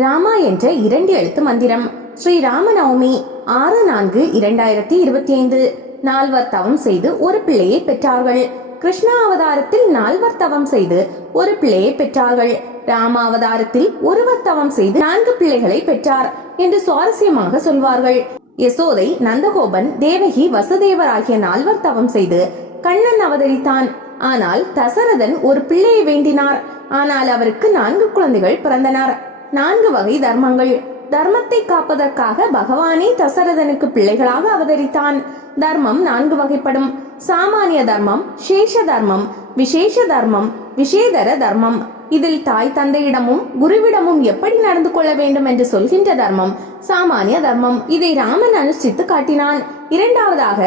ராமா என்ற 2 எழுத்து மந்திரம். ஸ்ரீ ராமநவமி 6/4/2025. 4 தவம் செய்து ஒரு பிள்ளையை பெற்றார்கள். கிருஷ்ணா அவதாரத்தில் 4 தவம் செய்து ஒரு பிள்ளையை பெற்றார்கள். ராம அவதாரத்தில் 1 தவம் செய்து 4 பிள்ளைகளை பெற்றார் என்று சுவாரஸ்யமாக சொல்வார்கள். யசோதை, நந்தகோபன், தேவகி, வசுதேவர் ஆகிய 4 தவம் செய்து கண்ணன் அவதரித்தான். ஆனால் தசரதன் ஒரு பிள்ளையை வேண்டினார். ஆனால் அவருக்கு 4 குழந்தைகள் பிறந்தனர். 4 வகை தர்மங்கள். தர்மத்தை காப்பதற்காக பகவானே தசரதனுக்கு பிள்ளைகளாக அவதரித்தான். தர்மம் 4 வகைப்படும். சாமானிய தர்மம், சேஷ தர்மம், விசேஷ தர்மம், விஷேதர தர்மம். இதில் தாய் தந்தையிடமும் குருவிடமும் எப்படி நடந்து கொள்ள வேண்டும் என்று சொல்கின்ற தர்மம் சாமானிய தர்மம். இதை ராமன் அனுஷ்டித்து காட்டினான். 2வதாக,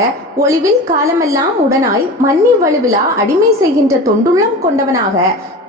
ஒளிவில் காலமெல்லாம் உடனாய் மன்னி வலுவிலா அடிமை செய்கின்ற தொண்டுள்ளம் கொண்டவனாக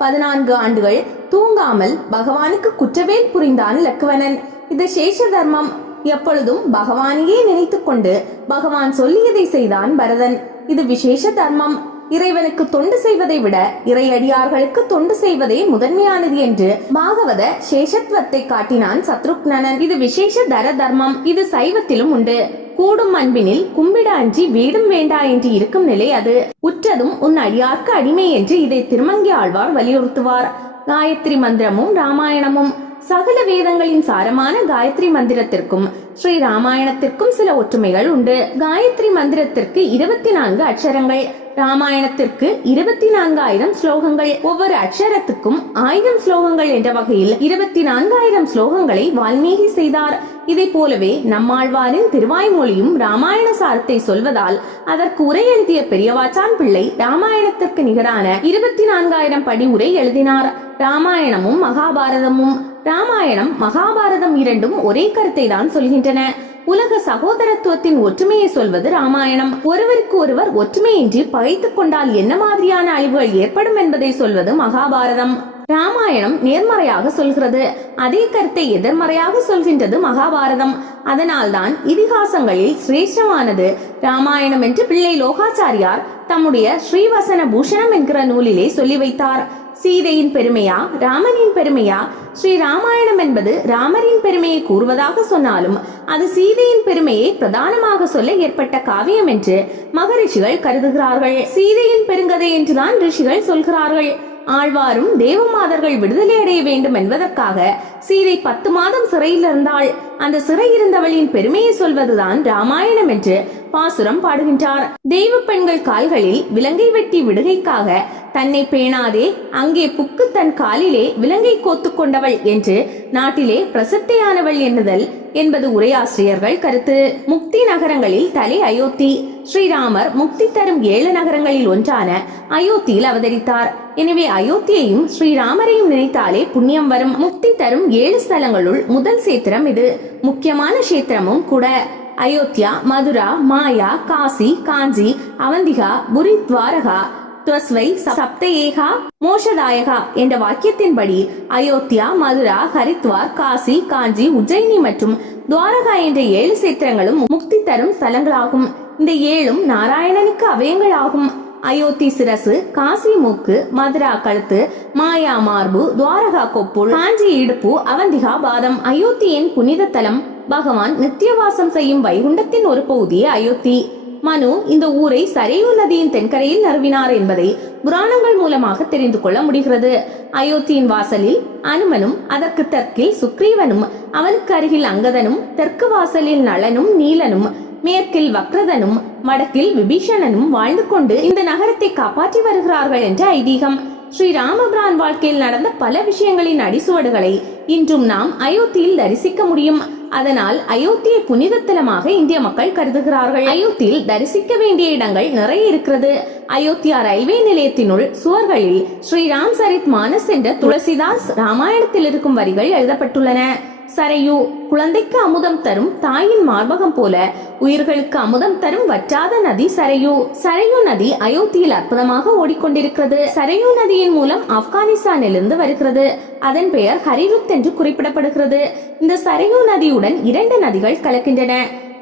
14 ஆண்டுகள் தூங்காமல் பகவானுக்கு குற்றவேல் புரிந்தான் லக்குவனன். இது சேஷ தர்மம். எப்பொழுதும் பகவானையே நினைத்துக் கொண்டு பகவான் சொல்லியதை செய்தான் பரதன். இது விசேஷ தர்மம். இறைவனுக்கு தொண்டு செய்வதை விட இறையடியார்களுக்கு தொண்டு செய்வதே முதன்மையானது என்று பாகவத சேஷத்துவத்தை காட்டினான் சத்ருக்னன். இது விசேஷ தர தர்மம். இது சைவத்திலும் உண்டு. கூடும் அன்பினில் கும்பிட அஞ்சி வீடும் வேண்டா என்று இருக்கும் நிலை அது. உற்றதும் உன் அடியார்க்கு அடிமை என்று இதை திருமங்கி ஆழ்வார் வலியுறுத்துவார். காயத்ரி மந்திரமும் ராமாயணமும். சகல வேதங்களின் சாரமான காயத்ரி மந்திரத்திற்கும் ஸ்ரீ ராமாயணத்திற்கும் சில ஒற்றுமைகள் உண்டு. காயத்ரி மந்திரத்திற்கு 24 அட்சரங்கள், ராமாயணத்திற்கு 24,000 ஸ்லோகங்கள். ஒவ்வொரு அட்சரத்துக்கும் 1000 ஸ்லோகங்கள் என்ற வகையில் 24,000 ஸ்லோகங்களை வால்மீகி செய்தார். இதை போலவே நம்மாழ்வாரின் திருவாய்மொழியும் ராமாயண சாரத்தை சொல்வதால் அதற்கு உரை எழுதிய பெரியவாச்சான் பிள்ளை ராமாயணத்திற்கு நிகரான 24,000 படி உரை எழுதினார். ராமாயணமும் மகாபாரதமும். ராமாயணம் மகாபாரதம் இரண்டும் ஒரே கருத்தை தான் சொல்கின்றன. உலக சகோதரத்துவத்தின் ஒற்றுமையை சொல்வது ராமாயணம். ஒருவருக்கு ஒருவர் ஒற்றுமையின்றி பகைத்துக் கொண்டால் என்ன மாதிரியான அழிவுகள் ஏற்படும் என்பதை சொல்வது மகாபாரதம். ராமாயணம் நேர்மறையாக சொல்கிறது. அதே கருத்தை எதிர்மறையாக சொல்கின்றது மகாபாரதம். அதனால்தான் இதிகாசங்களில் சிரேஷ்டமானது ராமாயணம் என்று பிள்ளை லோகாச்சாரியார் தம்முடைய ஸ்ரீவசன பூஷணம் என்கிற நூலிலே சொல்லி வைத்தார். சீதையின் பெருமையா ராமனின் பெருமையா? ஸ்ரீ ராமாயணம் என்பது ராமரின் பெருமையை கூறுவதாக சொன்னாலும் அது சீதையின் பெருமையை பிரதானமாக சொல்ல ஏற்பட்ட காவியம் என்று மகரிஷிகள் கருதுகிறார்கள். சீதையின் பெருங்கதை என்றுதான் ரிஷிகள் சொல்கிறார்கள். ஆழ்வாரும் தேவமாதர்கள் விடுதலை அடைய வேண்டும் என்பதற்காக சீதை 10 மாதம் சிறையில் இருந்தாள். அந்த சிறை இருந்தவளின் பெருமையை சொல்வதுதான் ராமாயணம் என்று பாசுரம் பாடுகின்றார். தெய்வ பெண்கள் கால்களில் விலங்கை வெட்டி விடுகைக்காக தன்னை பேணாதே அங்கே புக்கு தன் காலிலே விலங்கை கோத்து கொண்டவள் என்று நாட்டிலே பிரசித்தியானவள் எண்ணுதல் என்பது உரையாசிரியர்கள் கருத்து. முக்தி நகரங்களில் தலை அயோத்தி. ஸ்ரீராமர் முக்தி தரும் 7 நகரங்களில் ஒன்றான அயோத்தியில் அவதரித்தார். எனவே அயோத்தியையும் ஸ்ரீராமரையும் நினைத்தாலே புண்ணியம் வரும். முக்தி தரும் 7 ஸ்தலங்களுள் முதல் சேத்திரம் இது. முக்கியமான சேத்திரமும் கூட. அயோத்தியா, மதுரா, மாயா, காசி, காஞ்சி, அவந்திகா, புரி, துவாரகா, துவஸ்வை, சப்தஏகா, மோஷதாயகா என்ற வாக்கியத்தின்படி அயோத்தியா, மதுரா, ஹரித்வார், காசி, காஞ்சி, உஜ்ஜயினி மற்றும் துவாரகா என்ற 7 சேத்திரங்களும் முக்தி தரும் ஸ்தலங்களாகும். இந்த 7ம் நாராயணனுக்கு அவயங்கள் ஆகும். அயோத்தி சிரசு, காசி மூக்கு, மதுரா கழுத்து, மாயா மார்பு, துவாரகா கொப்புள், காஞ்சி இடுப்பு, அவந்திகா பாதம். அயோத்தியின் புனித தலம். பகவான் நித்தியவாசம் செய்யும் வைகுண்டத்தின் ஒரு பகுதியே அயோத்தி. மனு இந்த ஊரை சரையு நதியின் தென்கரையில் நிறுவினார் என்பதை புராணங்கள் மூலமாக தெரிந்து கொள்ள முடிகிறது. அயோத்தியின் வாசலில் அனுமனும் அதற்கு தெற்கில் சுக்ரீவனும் அவனுக்கு அருகில் அங்கதனும் தெற்கு வாசலில் நளனும் நீலனும் மேற்கில் வக்ரதனும் வடக்கில் விபீஷணனும் வாழ்ந்து கொண்டு இந்த நகரத்தை காப்பாற்றி வருகிறார்கள் என்ற ஐதீகம். ஸ்ரீ ராமபிரான் வாழ்க்கையில் நடந்த பல விஷயங்களின் அடிசுவடுகளை இன்றும் நாம் அயோத்தியில் தரிசிக்க முடியும். அதனால் அயோத்தியை புனித தலமாக இந்திய மக்கள் கருதுகிறார்கள். அயோத்தியில் தரிசிக்க வேண்டிய இடங்கள் நிறைய இருக்கிறது. அயோத்தியா ரயில்வே நிலையத்தினுள் சுவர்களில் ஸ்ரீராம் சரித் மானஸ் என்ற துளசிதாஸ் ராமாயணத்தில் இருக்கும் வரிகள் எழுதப்பட்டுள்ளன. சரையு குழந்தைக்கு அமுதம் தரும் தாயின் மார்பகம் போல உயிர்களுக்கு அமுதம் தரும் வற்றாத நதி சரையு. சரையு நதி அயோத்தியில் அற்புதமாக ஓடிக்கொண்டிருக்கிறது. சரையு நதியின் மூலம் ஆப்கானிஸ்தானிலிருந்து வருகிறது. அதன் பெயர் ஹரிருத் என்று குறிப்பிடப்படுகிறது. இந்த சரையு நதியுடன் 2 நதிகள் கலக்கின்றன.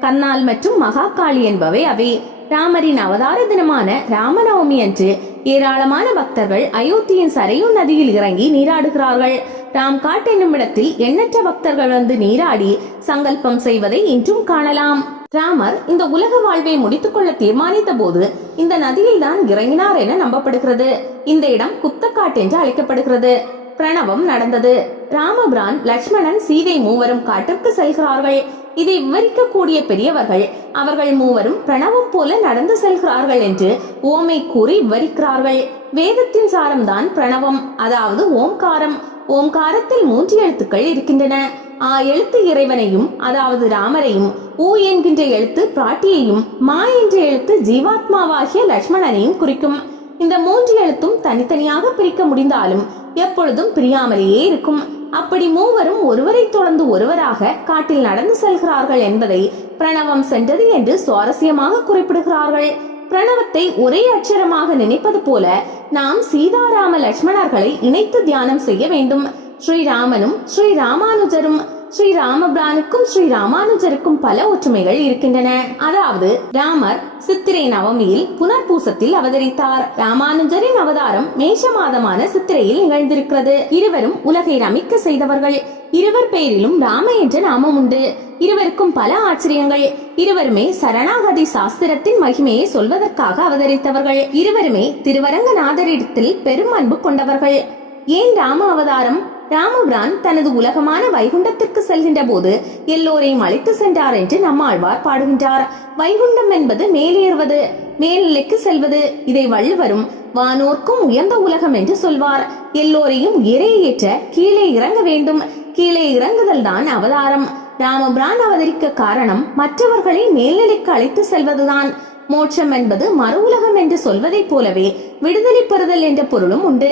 கர்னால் மற்றும் மகாகாளி என்பவை அவை. ராமரின் அவதார தினமான ராமநவமி அன்று ஏராளமான பக்தர்கள் அயோத்தியின் சரையு நதியில் இறங்கி நீராடுகிறார்கள். ராம்காட் என்னும் இடத்தில் எண்ணற்ற பக்தர்கள் வந்து நீராடி சங்கல்பம் செய்வதை இன்றும் காணலாம். ராமர் இந்த உலக வாழ்வை முடித்துக் கொள்ள தீர்மானித்த போது இந்த நதியில் தான் இறங்கினார் என நம்பப்படுகிறது. இந்த இடம் குப்தக்காட் என்று அழைக்கப்படுகிறது. பிரணவம் நடந்தது. ராமபிரான், லட்சுமணன், சீதை மூவரும் காட்டிற்கு செல்கிறார்கள். இதை விவரிக்கக்கூடிய பெரியவர்கள் அவர்கள் மூவரும் பிரணவம் போல நடந்து செல்கிறார்கள் என்று ஓமை கூறி விவரிக்கிறார்கள். வேதத்தின் சாரம்தான் பிரணவம், அதாவது ஓம்காரம். ஓம்காரத்தில் 3 எழுத்துக்கள் இருக்கின்றன. ஆ எழுத்து இறைவனையும், அதாவது ராமரையும், ஊ என்கின்ற எழுத்து பிராட்டியையும், மா என்ற எழுத்து ஜீவாத்மாவாகிய லட்சுமணனையும் குறிக்கும். இந்த 3 எழுத்தும் தனித்தனியாக பிரிக்க முடிந்தாலும் எப்பொழுதும் பிரியாமலேயே இருக்கும். அப்படி மூவரும் ஒருவரை தொடர்ந்து ஒருவராக காட்டில் நடந்து செல்கிறார்கள் என்பதை பிரணவம் சென்றது என்று சுவாரஸ்யமாக குறிப்பிடுகிறார்கள். பிரணவத்தை ஒரே அட்சரமாக நினைப்பது போல நாம் சீதாராம லட்சுமணர்களை இணைத்து தியானம் செய்ய வேண்டும். ஸ்ரீராமனும் ஸ்ரீ ராமானுஜரும், ஸ்ரீ ராமபிரானுக்கும் ஸ்ரீ ராமானுஜருக்கும் பல ஒற்றுமைகள் இருக்கின்றன. அதாவது ராமர் சித்திரை நவமியில் புனர்பூசத்தில் அவதரித்தார். ராமானுஜரின் அவதாரம் மேஷ மாதமான சித்திரையில் நிகழ்ந்திருக்கிறது. இருவரும் உலகை ரமிக்க செய்தவர்கள். இருவர் பெயரிலும் ராம என்ற நாமம் உண்டு. இருவருக்கும் பல ஆச்சரியங்கள். இருவருமே சரணாகதி சாஸ்திரத்தின் மகிமையை சொல்வதற்காக அவதரித்தவர்கள். இருவருமே திருவரங்கநாதரிடத்தில் பெரும் அன்பு கொண்டவர்கள். ஏன் ராம அவதாரம்? ராமபிரான் தனது உலகமான வைகுண்டத்திற்கு செல்கின்ற போது எல்லோரையும் அழைத்து சென்றார் என்று நம்மாழ்வார் பாடுகின்றார். வைகுண்டம் என்பது மேலேறுவது, மேல்நிலைக்கு செல்வது. இதை வள்ளுவரும் வானோர்க்கும் உயர்ந்த உலகம் என்று சொல்வார். எல்லோரையும் உயரே ஏற்ற கீழே இறங்க வேண்டும். கீழே இறங்குதல் தான் அவதாரம். ராமபிரான் அவதரிக்க காரணம் மற்றவர்களை மேல்நிலைக்கு அழைத்து செல்வதுதான். மோட்சம் என்பது மறு உலகம் என்று சொல்வதை போலவே விடுதலை பெறுதல் என்ற பொருளும் உண்டு.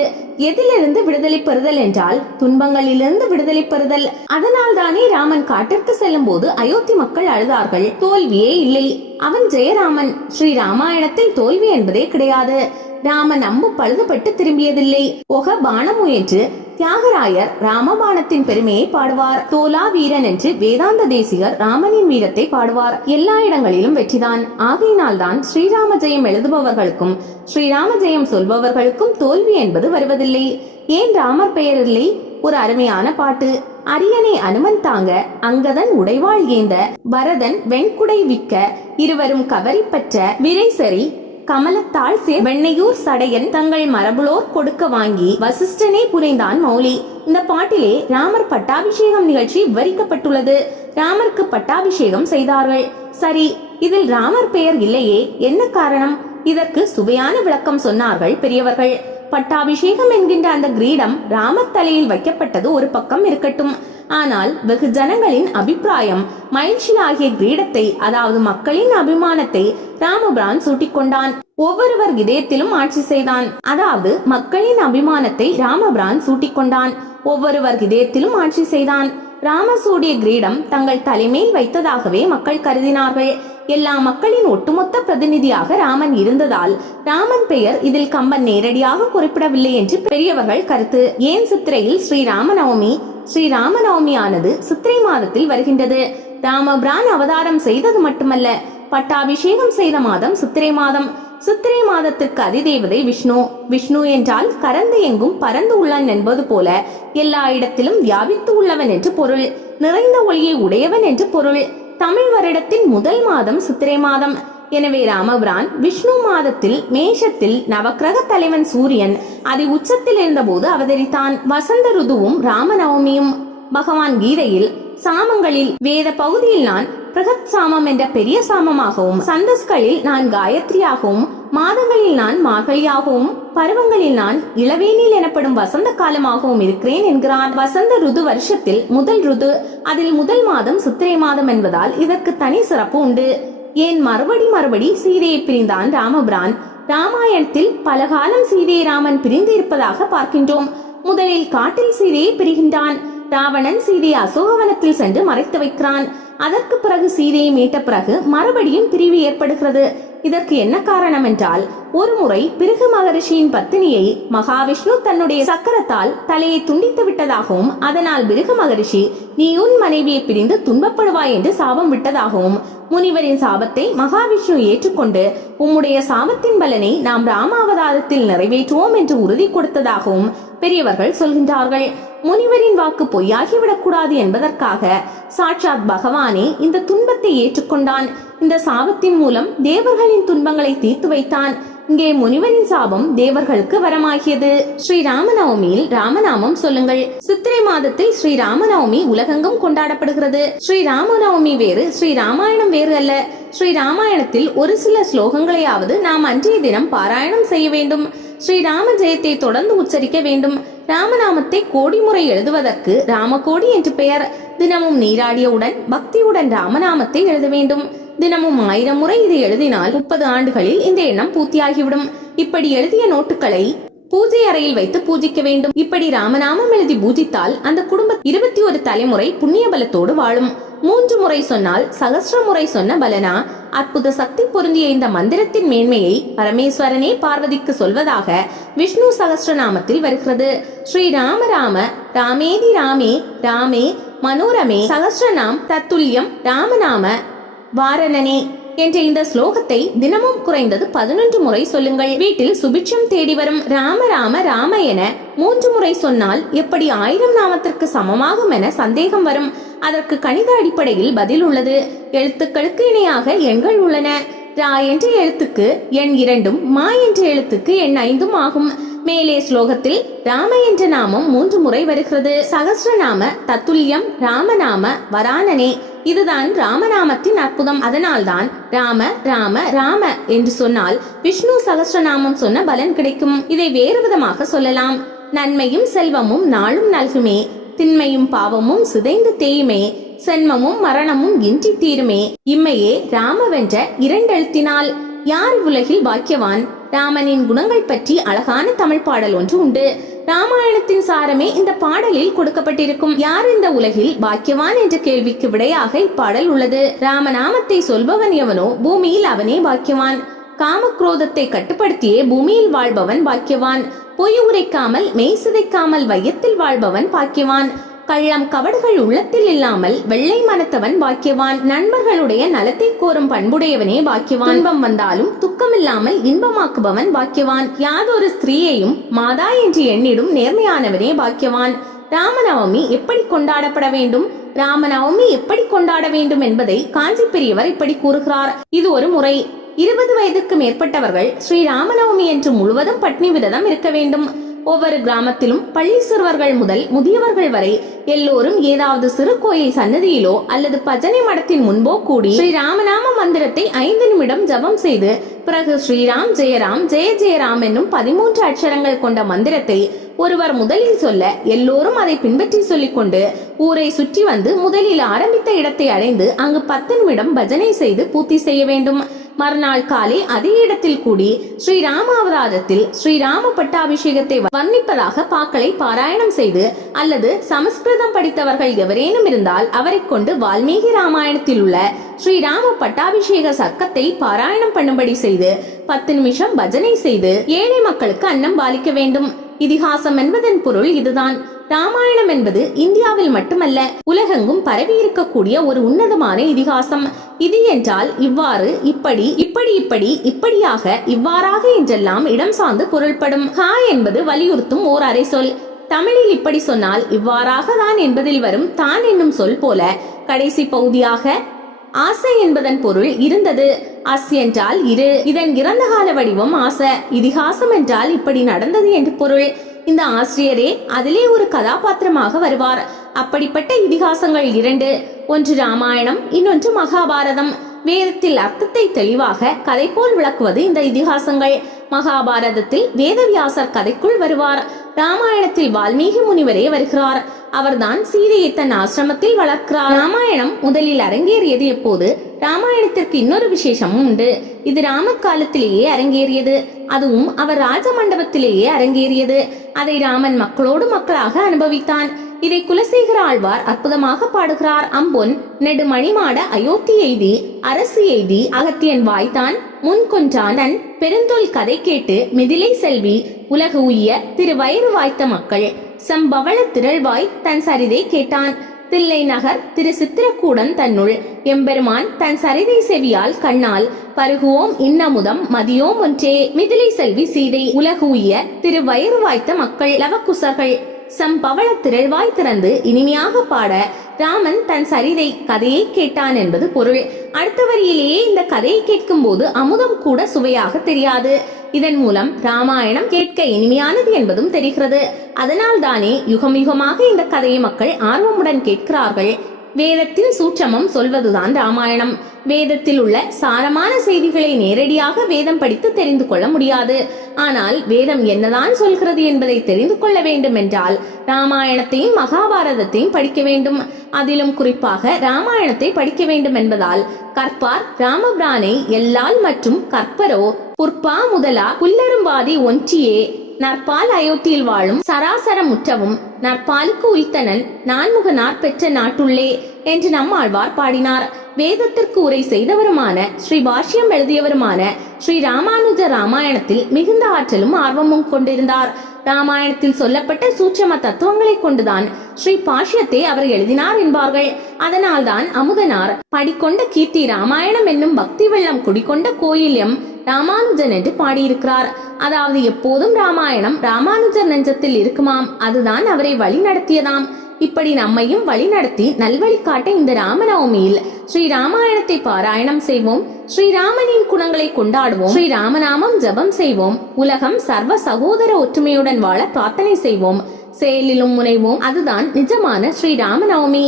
எதிலிருந்து விடுதலை பெறுதல் என்றால் துன்பங்களிலிருந்து விடுதலை பெறுதல். அதனால் தானே ராமன் காட்டிற்கு செல்லும் போது அயோத்தி மக்கள் அழுதார்கள். தோல்வியே இல்லை. அவன் ஜெயராமன். ஸ்ரீ ராமாயணத்தில் தோல்வி என்பதே கிடையாது. ராமன் அம்பு பழுதுபட்டு திரும்பியதில்லை. ஒக பானம் முயன்று தியாகராயர் ராமபாணத்தின் பெருமையை பாடுவார். தோலா வீரன் என்று வேதாந்த தேசிகர் ராமனின் வீரத்தை பாடுவார். எல்லா இடங்களிலும் வெற்றிதான். ஆகையினால் தான் ஸ்ரீராம ஜெயம் எழுதுபவர்களுக்கும் ஸ்ரீராம ஜெயம் சொல்பவர்களுக்கும் தோல்வி என்பது வருவதில்லை. ஏன் ராமர் பெயர் இல்லை? ஒரு அருமையான பாட்டு. அரியணை அனுமன் தாங்க, அங்கதன் உடைவாள் ஏந்த, பரதன் வெண்குடை விக்க, இருவரும் கவரி பற்ற, விரைசரி கமலத்தாள் சேர் வெண்ணையூர் சடையன் தங்கள் மரபுளோர் கொடுக்க வாங்கி வசிஷ்டனே புனைந்தான் மௌலி. இந்த பாட்டிலே ராமர் பட்டாபிஷேகம் நிகழ்ச்சி விவரிக்கப்பட்டுள்ளது. ராமருக்கு பட்டாபிஷேகம் செய்தார்கள். சரி, இதில் ராமர் பெயர் இல்லையே, என்ன காரணம்? இதற்கு சுவையான விளக்கம் சொன்னார்கள் பெரியவர்கள். பட்டாபிஷேகம் என்கின்ற அந்த கிரீடம் ராமர் தலையில் வைக்கப்பட்டது ஒரு பக்கம் இருக்கட்டும். ஆனால் வெகு ஜனங்களின் அபிப்பிராயம் மகிழ்ச்சி ஆகிய கிரீடத்தை, அதாவது மக்களின் அபிமானத்தை ராமபிரான் சூட்டிக்கொண்டான். ஒவ்வொருவர் இதயத்திலும் ஆட்சி செய்தான். அதாவது மக்களின் அபிமானத்தை ராமபிரான் சூட்டிக்கொண்டான். ஒவ்வொருவர் இதயத்திலும் ஆட்சி செய்தான். ராமர் சூடிய கிரீடம் தங்கள் தலைமையில் வைத்ததாகவே மக்கள் கருதினார்கள். எல்லா மக்களின் ஒட்டுமொத்த பிரதிநிதியாக ராமன் இருந்ததால் ராமன் பெயர் இதில் கம்பன் நேரடியாக குறிப்பிடவில்லை என்று பெரியவர்கள் கருத்து. ஏன் சித்திரையில் ஸ்ரீராமநவமி? ஸ்ரீராமநவமியானது சித்திரை மாதத்தில் வருகின்றது. ராமபிரான் அவதாரம் செய்தது மட்டுமல்ல, பட்டாபிஷேகம் செய்த மாதம் சித்திரை மாதம். சித்திரை மாதத்திற்கு அதிதேவதை விஷ்ணு. விஷ்ணு என்றால் கரந்து எங்கும் பறந்து உள்ளன் என்பது போல எல்லா இடத்திலும் வியாபித்து உள்ளவன் என்று பொருள். நிறைந்த ஒளியை உடையவன் என்று பொருள். தமிழ் வருடத்தின் முதல் மாதம் சித்திரை மாதம். எனவே ராமபிரான் விஷ்ணு மாதத்தில் மேஷத்தில் நவக்கிரக தலைவன் சூரியன் அதி உச்சத்தில் இருந்தபோது அவதரித்தான். வசந்த ருதுவும் ராமநவமியும். பகவான் கீதையில் சாமங்களில் வேத பகுதியில் நான் பிரகத் சாமம் என்ற பெரிய சாமமாகவும், சந்தஸ்களில் நான் காயத்ரியாகவும், மாதங்களில் நான் மார்கழியாகவும், பருவங்களில் நான் இளவேனில் எனப்படும் வசந்த காலமாகவும் இருக்கிறேன் என்கிறான். வசந்த ருது வருஷத்தில் முதல் ருது. அதில் முதல் மாதம் சித்திரை மாதம் என்பதால் இதற்கு தனி சிறப்பு உண்டு. ஏன் மறுபடி சீதையை பிரிந்தான் ராமபிரான்? ராமாயணத்தில் பல காலம் சீதையை ராமன் பிரிந்து இருப்பதாக பார்க்கின்றோம். முதலில் காட்டில் சீதையை பிரிகின்றான். ராவணன் சீதையை அசோகவனத்தில் சென்று மறைத்து வைக்கிறான். அதற்கு பிறகு சீதையை மீட்ட பிறகு மறுபடியும் பிரிவு ஏற்படுகிறது. இதற்கு என்ன காரணம் என்றால், ஒரு முறை பிருகு மகரிஷியின் பத்தினியை மகாவிஷ்ணு தன்னுடைய சக்கரத்தால் தலையை துண்டித்து விட்டதாகவும், அதனால் பிருகு மகரிஷி நீ உன் மனைவியை பிரிந்து துன்பப்படுவாய் என்று சாபம் விட்டதாகவும், முனிவரின் சாபத்தை மகாவிஷ்ணு ஏற்றுக்கொண்டு உம்முடைய சாபத்தின் பலனை நாம் ராமாவதாரத்தில் நிறைவேற்றுவோம் என்று உறுதி கொடுத்ததாகவும் பெரியவர்கள் சொல்கின்றார்கள். முனிவரின் வாக்கு பொய்யாகிவிடக் கூடாது என்பதற்காக சாட்சாத் பகவானே இந்த துன்பத்தை ஏற்றுக்கொண்டான். இந்த சாபத்தின் மூலம் தேவர்களின் துன்பங்களை தீர்த்து வைத்தான். இங்கே முனிவரின் சாபம் தேவர்களுக்கு வரமாகியது. ஸ்ரீ ராமநவமியில் ராமநாமம் சொல்லுங்கள். சித்திரை மாதத்தில் ஸ்ரீ ராமநவமி உலகெங்கும் கொண்டாடப்படுகிறது. ஸ்ரீ ராமநவமி வேறு, ஸ்ரீ ராமாயணம் வேறு அல்ல. ஸ்ரீ ராமாயணத்தில் ஒரு சில ஸ்லோகங்களையாவது நாம் அன்றைய தினம் பாராயணம் செய்ய வேண்டும். ஸ்ரீராம ஜெயத்தை தொடர்ந்து உச்சரிக்க வேண்டும். ராமநாமத்தை கோடி முறை எழுதுவதற்கு ராமகோடி என்று பெயர். தினமும் நீராடியவுடன் பக்தியுடன் ராமநாமத்தை எழுத வேண்டும். தினமும் 1000 முறை இதை எழுதினால் 30 ஆண்டுகளில் இந்த எண்ணம் பூர்த்தியாகிவிடும். இப்படி எழுதிய நோட்டுகளை பூஜை அறையில் வைத்து பூஜிக்க வேண்டும். இப்படி ராமநாமம் எழுதி பூஜித்தால் அந்த குடும்ப 21 தலைமுறை புண்ணிய பலத்தோடு வாழும். 3 முறை சொன்னால் சகஸ்ர முறை சொன்ன பலனா? அற்புத சக்தி பொருந்திய இந்த மந்திரத்தின் மேன்மையை பரமேஸ்வரனே பார்வதிக்கு சொல்வதாக விஷ்ணு சகஸ்ரநாமத்தில் வருகிறது. ஸ்ரீ ராம ராம ராமேதி ராமே ராமே மனோரமே சகஸ்ரநாம் தத்துல்யம் ராமநாம வாரணனே என்ற இந்த ஸ்லோகத்தை தினமும் குறைந்தது 11 முறை சொல்லுங்கள். வீட்டில் சுபிட்சம் தேடி வரும். ராம ராம ராம என 3 முறை சொன்னால் எப்படி 1000 நாமத்திற்கு சமமாகும் என சந்தேகம் வரும். அதற்கு கணித அடிப்படையில் பதில் உள்ளது. எழுத்துக்களுக்கு இணையாக எண்கள் உள்ளன. ரா என்ற எழுத்துக்கு எண் 2, மா என்ற எழுத்துக்கு எண் 5 ஆகும். மேலே ஸ்லோகத்தில் ராம என்ற நாமம் 3 முறை வருகிறது. சகஸ்ரநாம தத்துல்யம் ராமநாம வரானனே. இதுதான் ராமநாமத்தின் அற்புதம். அதனால்தான் ராம ராம ராம என்று சொன்னால் விஷ்ணு சகஸ்ரநாமம் சொன்ன பலன் கிடைக்கும். இதை வேறு விதமாக சொல்லலாம். நன்மையும் செல்வமும் நாளும் நல்குமே, திண்மையும் பாவமும் சிதைந்து தேயுமே, சென்மமும் மரணமும் இன்றி தீருமே, இம்மையே ராமவென்ற 2 எழுத்தினால். யார் உலகில் பாக்கியவான்? ராமனின் குணங்கள் பற்றி அழகான தமிழ் பாடல் ஒன்று உண்டு. ராமாயணத்தின் சாரமே இந்த பாடலில் கொடுக்கப்பட்டிருக்கும். யார் இந்த உலகில் பாக்கியவான் என்ற கேள்விக்கு விடையாக இப்பாடல் உள்ளது. ராமநாமத்தை சொல்பவன் எவனோ பூமியில் அவனே பாக்கியவான். காமக்ரோதத்தை கட்டுப்படுத்தியே பூமியில் வாழ்பவன் பாக்கியவான். பொய் உரைக்காமல் மெய் சிதைக்காமல் வையத்தில் வாழ்பவன் பாக்கியவான். கள்ளம் கவடுகள் உள்ளத்தில் இல்லாமல் வெள்ளை மனத்தவன் பாக்கியவான். நண்பர்களுடைய நலத்தை கோரும் பண்புடையவனே பாக்கியவான். இன்பம் வந்தாலும் துக்கமில்லாமல் இன்பமாக்குபவன் பாக்கியவான். யாதொரு ஸ்திரீயையும் மாதா என்று எண்ணிடும் நேர்மையானவனே பாக்கியவான். ராமநவமி எப்படி கொண்டாடப்பட வேண்டும், ராமநவமி எப்படி கொண்டாட வேண்டும் என்பதை காஞ்சி பெரியவர் இப்படி கூறுகிறார். இது ஒரு முறை. 20 வயதுக்கு மேற்பட்டவர்கள் ஸ்ரீ ராமநவமி என்று முழுவதும் பட்னி விரதம் இருக்க வேண்டும். ஒவ்வொரு கிராமத்திலும் பள்ளி சிறுவர்கள் முதல் முதியவர்கள் வரை எல்லோரும் ஏதாவது சிறு கோயில் சன்னதியிலோ அல்லது பஜனை மடத்தின் முன்போ கூடி ஸ்ரீ ராமநாம மந்திரத்தை 5 நிமிடம் ஜபம் செய்து பிறகு ஸ்ரீராம் ஜெயராம் ஜெய ஜெயராம் என்னும் 13 அட்சரங்கள் கொண்ட மந்திரத்தை ஒருவர் முதலில் சொல்ல எல்லோரும் அதை பின்பற்றி சொல்லிக் கொண்டு ஊரை சுற்றி வந்து முதலில் ஆரம்பித்த இடத்தை அடைந்து அங்கு 10 நிமிடம் பஜனை செய்து பூர்த்தி செய்ய வேண்டும். மறுநாள் காலை அதே இடத்தில் கூடி ஸ்ரீராம அவதாரத்தில் ஸ்ரீராம பட்டாபிஷேகத்தை வர்ணிப்பதாக பாக்களை பாராயணம் செய்து அல்லது சமஸ்கிருதம் படித்தவர்கள் எவரேனும் இருந்தால் அவரை கொண்டு வால்மீகி ராமாயணத்தில் உள்ள ஸ்ரீராம பட்டாபிஷேக சர்க்கத்தை பாராயணம் பண்ணும்படி செய்து 10 நிமிஷம் பஜனை செய்து ஏழை மக்களுக்கு அன்னம் பாலிக்க வேண்டும். இதிகாசம் என்பதன் பொருள் இதுதான். ராமாயணம் என்பது இந்தியாவில் மட்டுமல்ல உலகெங்கும் பரவி இருக்கக்கூடிய ஒரு உன்னதமான இதிகாசம். இது என்றால் இவ்வாறு, இப்படி இப்படி இப்படி இப்படியாக இவ்வாறாக என்றெல்லாம் இடம் சார்ந்து பொருள்படும். ஹா என்பது வலியுறுத்தும் ஓர் அரை சொல். தமிழில் இப்படி சொன்னால் இவ்வாறாக தான் என்பதில் வரும் தான் என்னும் சொல் போல கடைசி பகுதியாக ஆசை என்பதன் பொருள் இருந்தது. அஸ் என்றால் இரு. இதன் இறந்த கால வடிவம் ஆச. இதிகாசம் என்றால் இப்படி நடந்தது என்று பொருள். இந்த ஆசிரியரே அதிலே ஒரு கதாபாத்திரமாக வருவார். அப்படிப்பட்ட இதிகாசங்கள் 2. ஒன்று ராமாயணம், இன்னொன்று மகாபாரதம். வேதத்தில் அர்த்தத்தை தெளிவாக கதை போல் விளக்குவது இந்த இதிகாசங்கள். மகாபாரதத்தில் வேதவியாசர் கதைக்குள் வருவார். ராமாயணத்தில் வால்மீகி முனிவரே வருகிறார். அவர்தான் சீதையை தன் ஆசிரமத்தில் வளர்க்கிறார். ராமாயணம் முதலில் அரங்கேறியது எப்போது? ராமாயணத்திற்கு இன்னொரு விசேஷமும் உண்டு. இது ராமர் காலத்திலேயே அரங்கேறியது. அதுவும் அவர் ராஜ மண்டபத்திலேயே அரங்கேறியது. அதை ராமன் மக்களோடு மக்களாக அனுபவித்தான். இதை குலசேகர ஆழ்வார் அற்புதமாக பாடுகிறார். அம்பொன் நெடுமணிமாட அயோத்தி எய்தி அரசு எய்தி அகத்தியன் வாய்த்தான் முன் கொன்றான் பெருந்தொல் கதை கேட்டு மிதிலை செல்வி உலகு உய்ய திரு வயிறு வாய்த்த மக்கள் செம்பவள திரள்வாய் தன் சரிதை கேட்டான். தில்லை நகர் திரு சித்திரக்கூடன் தன்னுள் எம்பெருமான் தன் சரிதை செவியால் கண்ணால் பருகுவோம் இன்னமுதம் மதியோம் ஒன்றே மிதிலை செல்வி சீதை உலகுய திரு வயிறு வாய்த்த மக்கள் லவக்குசர்கள் சம்பவள திரள்வாய் திறந்து இனிமையாக பாட ராமன் தன் சரிதை கதையை கேட்டான் என்பது பொருள். அடுத்த வரியிலேயே இந்த கதையை கேட்கும் போது அமுதம் கூட சுவையாக தெரியாது. இதன் மூலம் ராமாயணம் கேட்க இனிமையானது என்பதும் தெரிகிறது. அதனால் தானே யுகம் யுகமாக இந்த கதையை மக்கள் ஆர்வமுடன் கேட்கிறார்கள். வேதத்தின் சூட்சமம் சொல்வதுதான் ராமாயணம். வேதத்தில் உள்ள சாரமான செய்திகளை நேரடியாக வேதம் படித்து தெரிந்து கொள்ள முடியாது. ஆனால் வேதம் என்னதான் சொல்கிறது என்பதை தெரிந்து கொள்ள வேண்டும் என்றால் ராமாயணத்தையும் மகாபாரதத்தையும் படிக்க வேண்டும். அதிலும் குறிப்பாக ராமாயணத்தை படிக்க வேண்டும் என்பதால் கற்பார் ராமபிரானை எல்லால் மற்றும் கற்பரோ புற்பா முதலா புல்லரும்பாதி ஒன்றியே நற்பால் அயோத்தியில் வாழும் சராசர முற்றவும் நற்பாலுக்கு உய்த்தனன் நான்முகனார் பெற்ற நாட்டுள்ளே என்று நம்மாழ்வார் பாடினார். வேதத்திற்கு உரை செய்தவருமான ஸ்ரீ பாஷ்யம் எழுதியவருமான ஸ்ரீ ராமானுஜ ராமாயணத்தில் மிகுந்த ஆற்றலும் ஆர்வமும் கொண்டிருந்தார். ராமாயணத்தில் சொல்லப்பட்ட சூட்சம தத்துவங்களை கொண்டுதான் ஸ்ரீ பாஷ்யத்தை அவர் எழுதினார் என்பார்கள். அதனால்தான் அமுதனார் படிக்கொண்ட கீர்த்தி ராமாயணம் என்னும் பக்தி வெள்ளம் குடிக்கொண்ட கோயில் எம் ராமானுஜன் என்று பாடியிருக்கிறார். அதாவது எப்போதும் ராமாயணம் ராமானுஜர் நெஞ்சத்தில் இருக்குமாம். அதுதான் அவரை வழி நடத்தியதாம். இப்படி நம்மையும் வழி நடத்தி நல்வழி காட்ட இந்த ராமநவமியில் ஸ்ரீ ராமாயணத்தை பாராயணம் செய்வோம். ஸ்ரீராமனின் குணங்களை கொண்டாடுவோம். ஸ்ரீ ராமநாமம் ஜபம் செய்வோம். உலகம் சர்வ சகோதர ஒற்றுமையுடன் வாழ பிரார்த்தனை செய்வோம். செயலிலும் முனைவோம். அதுதான் நிஜமான ஸ்ரீ ராமநவமி.